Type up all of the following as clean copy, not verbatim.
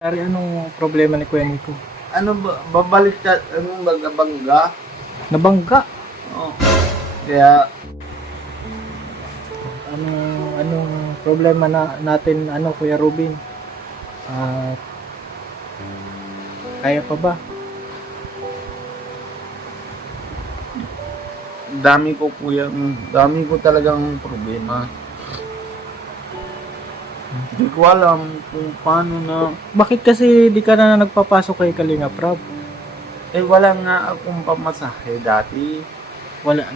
Pare, anong problema ni Kuya Nico? Ano ba, babalik ka, anong bangga? Nabangga. Oh. Kaya, Anong problema natin, Kuya Robin? At kaya pa ba? dami ko talagang problema. Hindi ko alam kung paano na, Bakit kasi di ka na nagpapasok kay Kalinga Prab? wala nga akong pamasahe dati. Wala.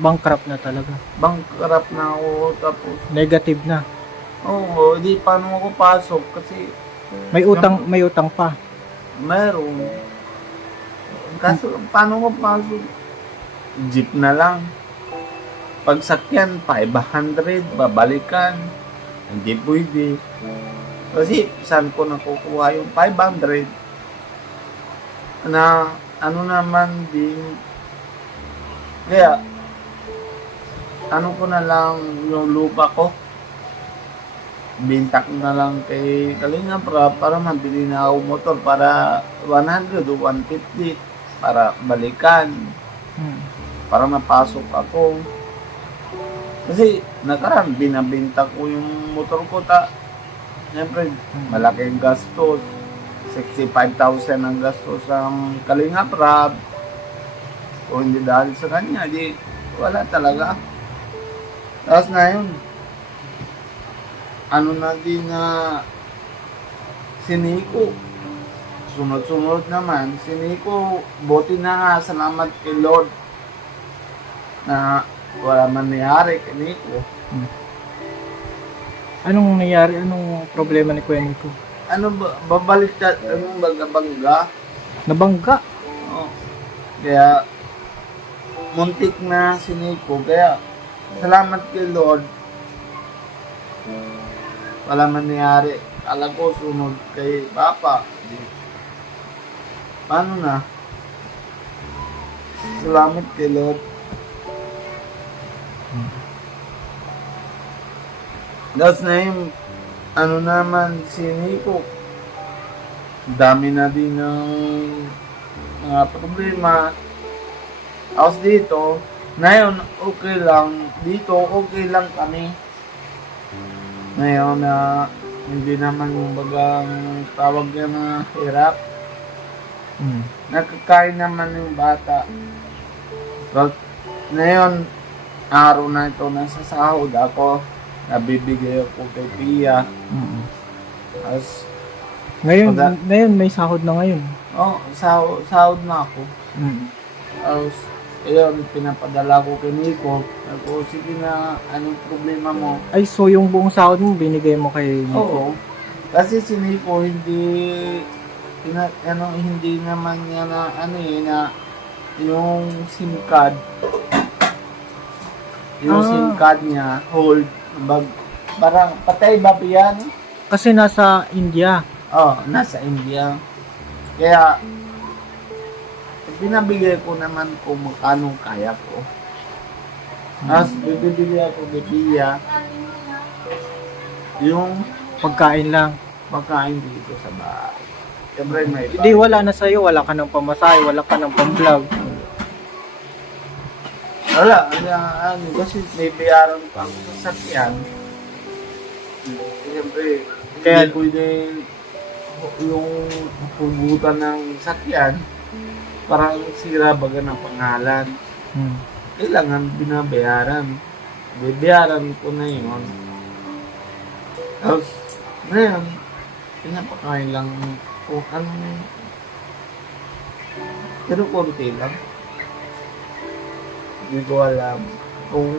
Bankrupt na talaga. Bankrupt na ako, tapos, Negative na. di paano ako pasok kasi May utang pa. meron. Kaso, paano ako pasok? Jeep na lang. Pagsakyan, 500, babalikan. Hindi pwede. Kasi, saan ko nakukuha yung 500? Na, ano naman din. Kaya, ano ko na lang yung lupa ko. Bintak na lang kay Kalinga Prab para mabili na ako motor para 100 o 150 para balikan. Para mapasok ako. Kasi nakaraan, binabinta ko yung motor ko. Siyempre, malaking gastos. 65,000 ang gastos ng Kalinga Prab. Kung hindi dahil sa kanya, di wala talaga. Tapos na yun. Ano na din na siniko. Sunod-sunod naman. Siniko, buti na nga, salamat kay Lord na wala man nangyari kay Nico. Anong nangyari? Anong problema ni Kuya Nico? Ano ba, babalik ka, anong bangga? Nabangga. Oh. Kaya, muntik na si Nico. Kaya, salamat kay Lord. Wala man nangyari. Alam ko, sunod kay Papa. Paano na? Salamat kay Lord. That's na yung ano naman si Nico. Dami na din ng mga problema. Tapos dito, ngayon okay lang. Dito okay lang kami. Ngayon na hindi naman yung bagang tawag yan na hirap. Nakakain naman yung bata. But, ngayon, araw na ito nasa sahod ako. Nabibigay ako kay Pia. As, Ngayon may sahod na ngayon. sahod na ako. Tapos, ayun, pinapadala ko kay Nico. Ako, sige na, anong problema mo? Ay, so yung buong sahod mo binigay mo kay Nico? Oo. Kasi si Nico, hindi naman niya na yung SIM card. Yung SIM card niya, hold. Parang patay ba yan? Kasi nasa India. Nasa India. Kaya, binabigay ko naman kung magkano kaya ko. Tapos, bibili ako bibiya yung Pagkain lang. pagkain dito sa bahay. Siyempre may Hindi, wala na sa'yo. Wala ka ng pamasahe. Wala ka ng pang-vlog. Wala, kasi may bayaran pang sasakyan. Siyempre, Kaya- hindi pwede yung hugutan ng sasakyan, parang sira baga ng pangalan. Kailangan binabayaran. Bayaran ko na yun. Tapos, ngayon, pinapakain lang kung ano, pero konti lang. Hindi ko alam kung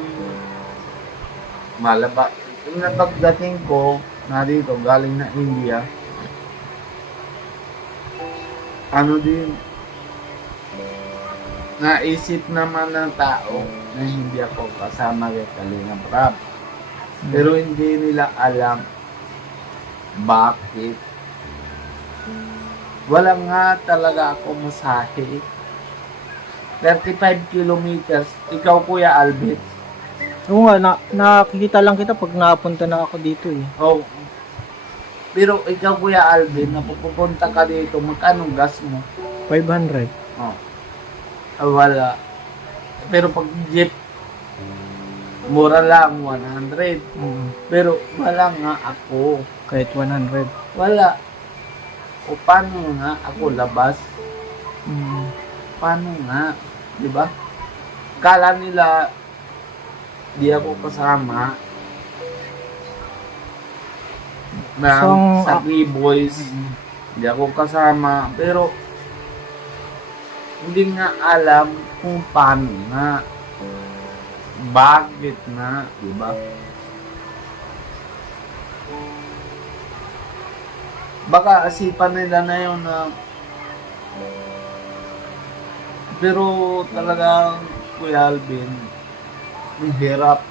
malaba. Yung napagdating ko na dito, galing na India, din, naisip naman ng tao na hindi ako kasama kay Kalinga Prab. Pero hindi nila alam bakit. Wala nga talaga ako masahe. 35 kilometers. Ikaw, Kuya Albert. Oo nga, nakikita lang kita pag napunta na ako dito eh. Oh, Pero ikaw, Kuya Alvin, na pupunta ka dito, magkano gas mo? 500. Oh. Wala. Pero pag jeep, mura lang, 100. Pero wala nga ako. Kahit 100. Wala. O paano nga ako labas? Paano nga? Di ba? Kala nila, di ako kasama ng Sagri Boys. Di ako kasama. Pero, hindi nga alam kung paano nga. Bakit nga? Di ba? Baka asipan nila na yun na pero talagang Kuya Alvin, ang hirap.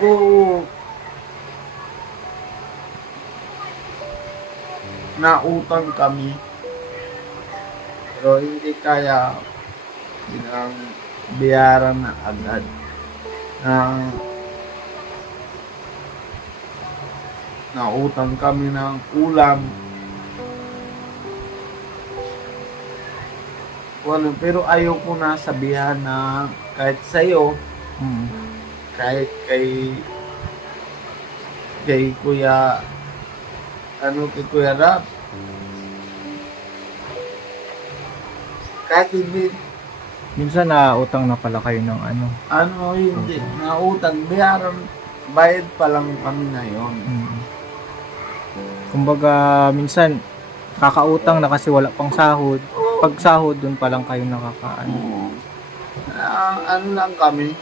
Oo, nautang kami pero hindi kaya bilang bayaran na agad. Nautang kami ng ulam. Pero ayaw ko na sabihan na kahit sa'yo, kahit kay Kuya, kay Kuya Rap, kahit hindi, Minsan nautang na pala kayo ng ano. hindi, nautang, bayad pa lang kami na yun. Kumbaga, minsan, kakautang na kasi wala pang sahod. Pag sahod, dun pa lang kayo nakakaano. Ano lang kami,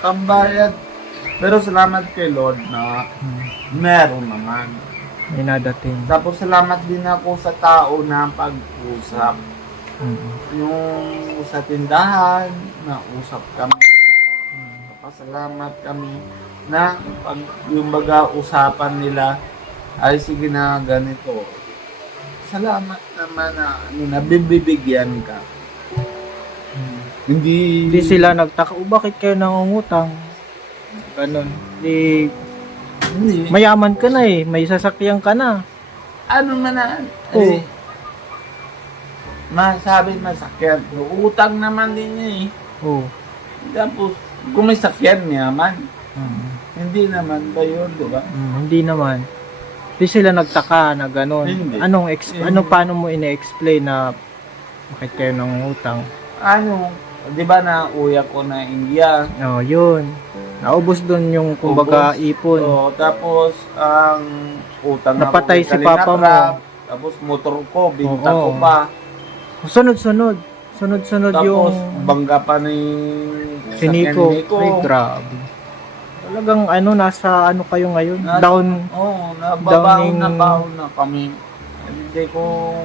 pambayad. Pero salamat kay Lord na meron naman. May nadating. Tapos salamat din ako sa tao na pag-usap. Yung sa tindahan, nausap kami. Pasalamat kami na pag yung baga usapan nila ay sige na ganito. Salamat naman na nabibigyan ka. Hindi sila nagtaka, bakit kayo nangungutang? Ganon. Hindi. Mayaman ka na eh. May sasakyan ka na. Ano man na. Oo. Masabi masakyan. Utang naman din niya eh. Oo. Tapos, kung may sakyan naman, hindi naman ba yun, di ba? Hindi naman. Di sila nagtaka na gano'n. Hindi. Paano mo ine-explain na bakit kayo nangungutang? Di ba na uya ko na India? Yun. Naubos doon yung kumbaga ipon. Tapos, ang utang napatay si papa mo. Tapos motor ko, binta ko pa. Sunod-sunod. Sunod-sunod Tapos, yung bangga pa ni Siniko. Nico. Ay, grabe. Talagang nasa kayo ngayon? Nababaon na kami. Hindi ko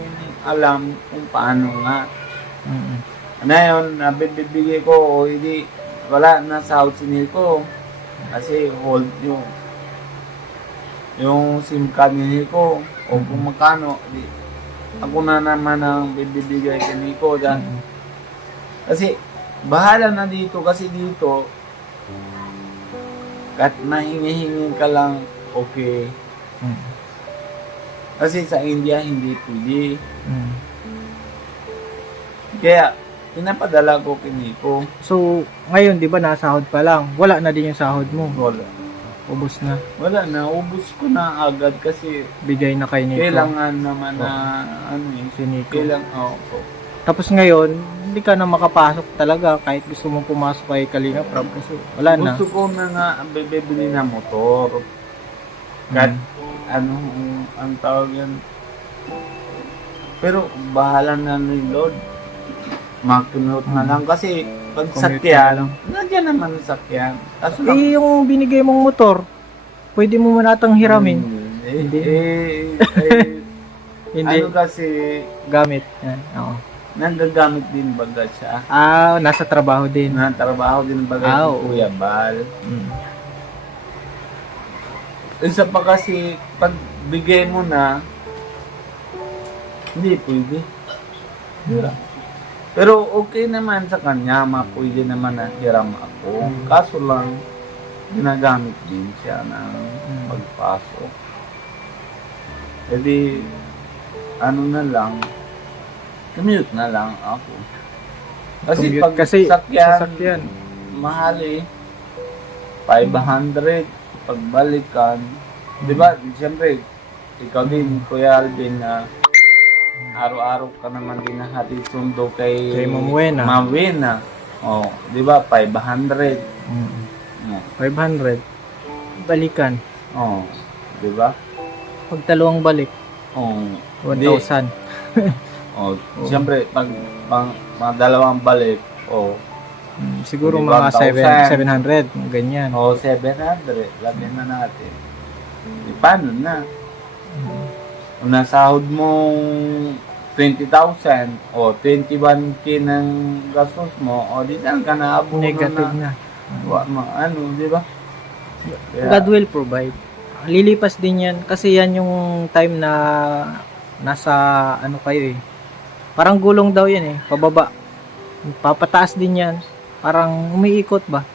alam kung paano nga. Ngayon, nabibigay ko o hindi, wala na sahod si Nico. Kasi hold yung SIM card ni Nico. O kung magkano, ako na naman ang bibigay kay Nico dyan. Kasi, bahala na dito kasi dito, kahit mahingi-hingi ka lang, okay. Kasi sa India, hindi pwede. Kaya, pinapadala ko kay Nico. So, ngayon, di ba, nasahod pa lang? Wala na din yung sahod mo? Wala. Ubus na? Wala na. Ubus ko na agad kasi Bigay na kay Nico? kailangan naman na, si Nico. Tapos ngayon, hindi ka na makapasok talaga kahit gusto mong pumasok kay Kalinga Prab kasi wala na. Gusto ko na nga bibili na motor. Kahit ang tawag yan. Pero bahala na ni Lord. Mag-commute na lang kasi pag sakyan, nandiyan naman ang sakyan. Yung binigay mong motor, pwede mo manatang hiramin. Hindi. Hindi. Kasi gamit. Yan. Oo. nagagamit din baga siya. Nasa trabaho din. Trabaho din baga si Kuya Bal. Isa pa kasi, pag bigay mo na, hindi pwede. Pero okay naman sa kanya, pwede naman na hiram ako. Kaso lang, ginagamit din siya ng pagpasok. E di, ano na lang, commute na lang ako. Kasi Commute. pag Kasi sasakyan. mahal eh. 500, pagbalikan. Di ba, siyempre, ikaw din, Kuya Alvin, na araw-araw ka naman din nahatid sundo kay Kay Ma'am Wena. Ma'am Wena. Oh, di ba, 500. Mm. Oh, 500. Balikan. oh, di ba? Pag dalawang balik, Oh, 1,000. oh, siyempre, pag mga dalawang balik, oh, Siguro Hindi, mga 1,000. 700, ganyan. oh, 700, lagyan na natin. Di, paano na? Kung nasahod mong 20,000 o 21K ng gastos mo, o di saan ka na abuno Negative na. na. Ano, di ba? God will provide. Lilipas din yan. Kasi yan yung time na nasa ano kayo eh. Parang gulong daw yan eh. Pababa. Papataas din yan. Parang umiikot ba?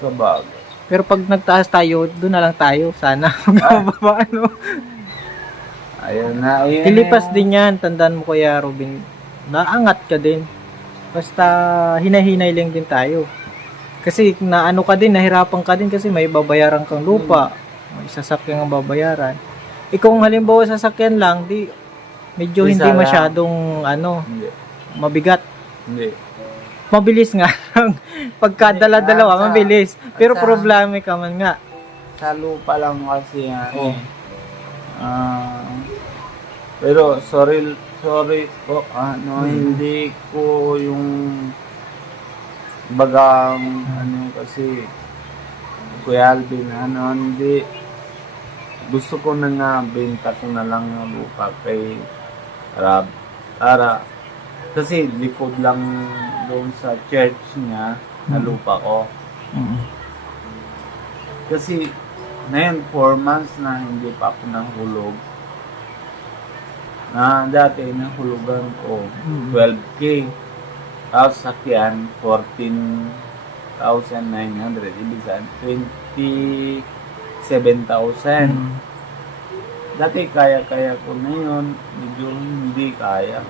Sa bagay. Pero pag nagtaas tayo, doon na lang tayo. Sana. Pababa ano. Ayun na, ayun. Lilipas din yan. Tandaan mo Kuya Robin. Naangat ka din. Basta hinay-hinay lang din tayo. Kasi naano ka din, nahirapan ka din kasi may babayaran kang lupa. May sasakyan ang babayaran. Kung halimbawa sasakyan lang, di medyo Isa hindi lang. masyadong Hindi. mabigat. Hindi. Mabilis nga lang. Pagkadala-dalawa, Sa- mabilis. Pero sa- problema ka man nga. Sa lupa lang kasi yan. Oh. Pero sorry po, hindi ko yung bagang ano kasi Kuya Alvin, hindi gusto ko na nga benta ko na lang yung lupa kay Rab para kasi likod lang doon sa church niya na lupa ko. Kasi ngayon 4 months na hindi pa ako nahulog. Na dati nahulugan ko 12K. Tapos sakyan 14,900. Ibig sabihin 27,000. Dati kaya-kaya ko na yun. Medyo hindi kaya.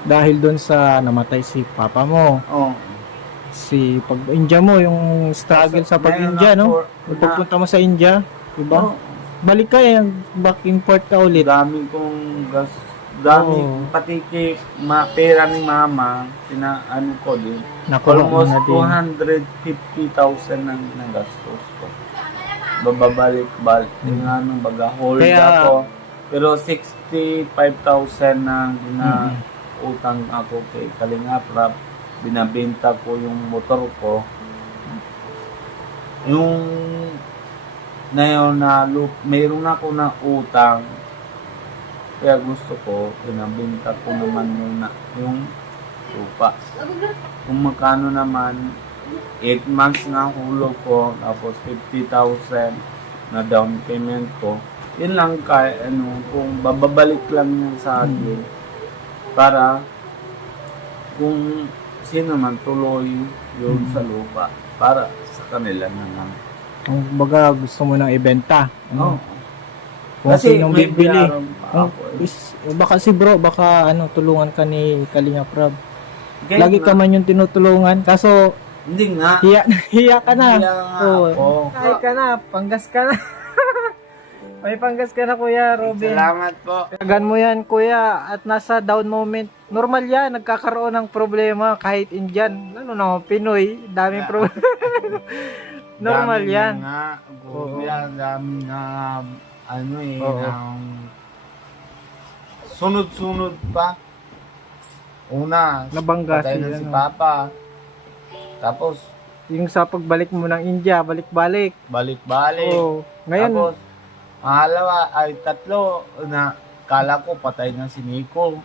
Dahil doon sa namatay si papa mo. Oh. Si pag-India mo, yung struggle sa pag-India, no? Pagpunta mo sa India, diba? Oh, Balik ka eh, back import ka ulit. dami kong gas. Dami, Oo. pati pera ni mama, ano ko din. Nakuha mo Almost na din. 250,000 ng gastos ko. Bababalik-balik. Nga nung baga, hold Kaya- ako. Pero 65,000 na utang ako kay Kalinga Prab. Binabenta ko yung motor ko. Yung na yun na mayroon ako na utang. Kaya gusto ko, binabenta ko naman muna yung lupa. Kung magkano naman, 8 months na hulog ko, tapos 50,000 na down payment ko. Yun lang kaya, kung bababalik lang yan sa akin, para kung sino man tuloy yun sa lupa, para sa kanila naman. Kung baga gusto mo nang ibenta. Oh. Kung Kasi sinong may bibili. binayaran pa ako eh. Baka si bro, baka tulungan ka ni Kalinga Prab. Kaya Lagi ka nga, man yung tinutulungan. Kaso, hindi nga. hiya ka na. Hiya nga Oo. ako. Ay ka na, panggas ka na. May panggas ka na Kuya Robin. Salamat po. Tagan mo yan Kuya at nasa down moment. Normal yan, nagkakaroon ng problema kahit Indian. Lalo na Pinoy, daming problema. Normal Dami yan. Nga, Oo. dami nga, Oo. Sunod-sunod pa. Una, Nabangga patay si, na si ano. Papa. Tapos, Yung sa pagbalik mo ng India, balik-balik. balik-balik. Oo. Ngayon, Tapos, tatlo na kala ko patay na si Nico.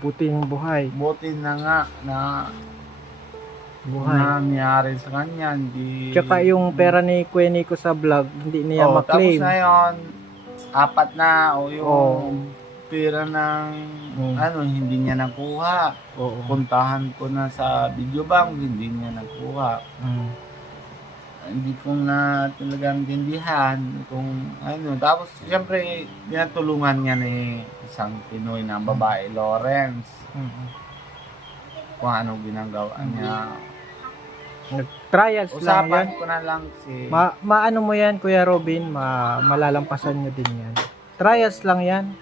buti yung buhay. Buti na nga na Buhay. nangyari sa kanya. Hindi... Tsaka yung pera ni Kuya Nico sa vlog, hindi niya Tapos maklaim. na yun, 4 na o yung Oo. pera ng hindi niya nakuha. Oo. Puntahan ko na sa video bank, hindi niya nakuha. Mm. Hindi ko na talagang tindihan kung ano. Tapos, siyempre, tinatulungan niya ni isang Pinoy na babae, Lawrence. Mm. Kung ano ginagawa niya. Trials lang yan. Usapan ko na lang si... Maano mo yan, Kuya Robin, malalampasan nyo din yan. Trials lang yan.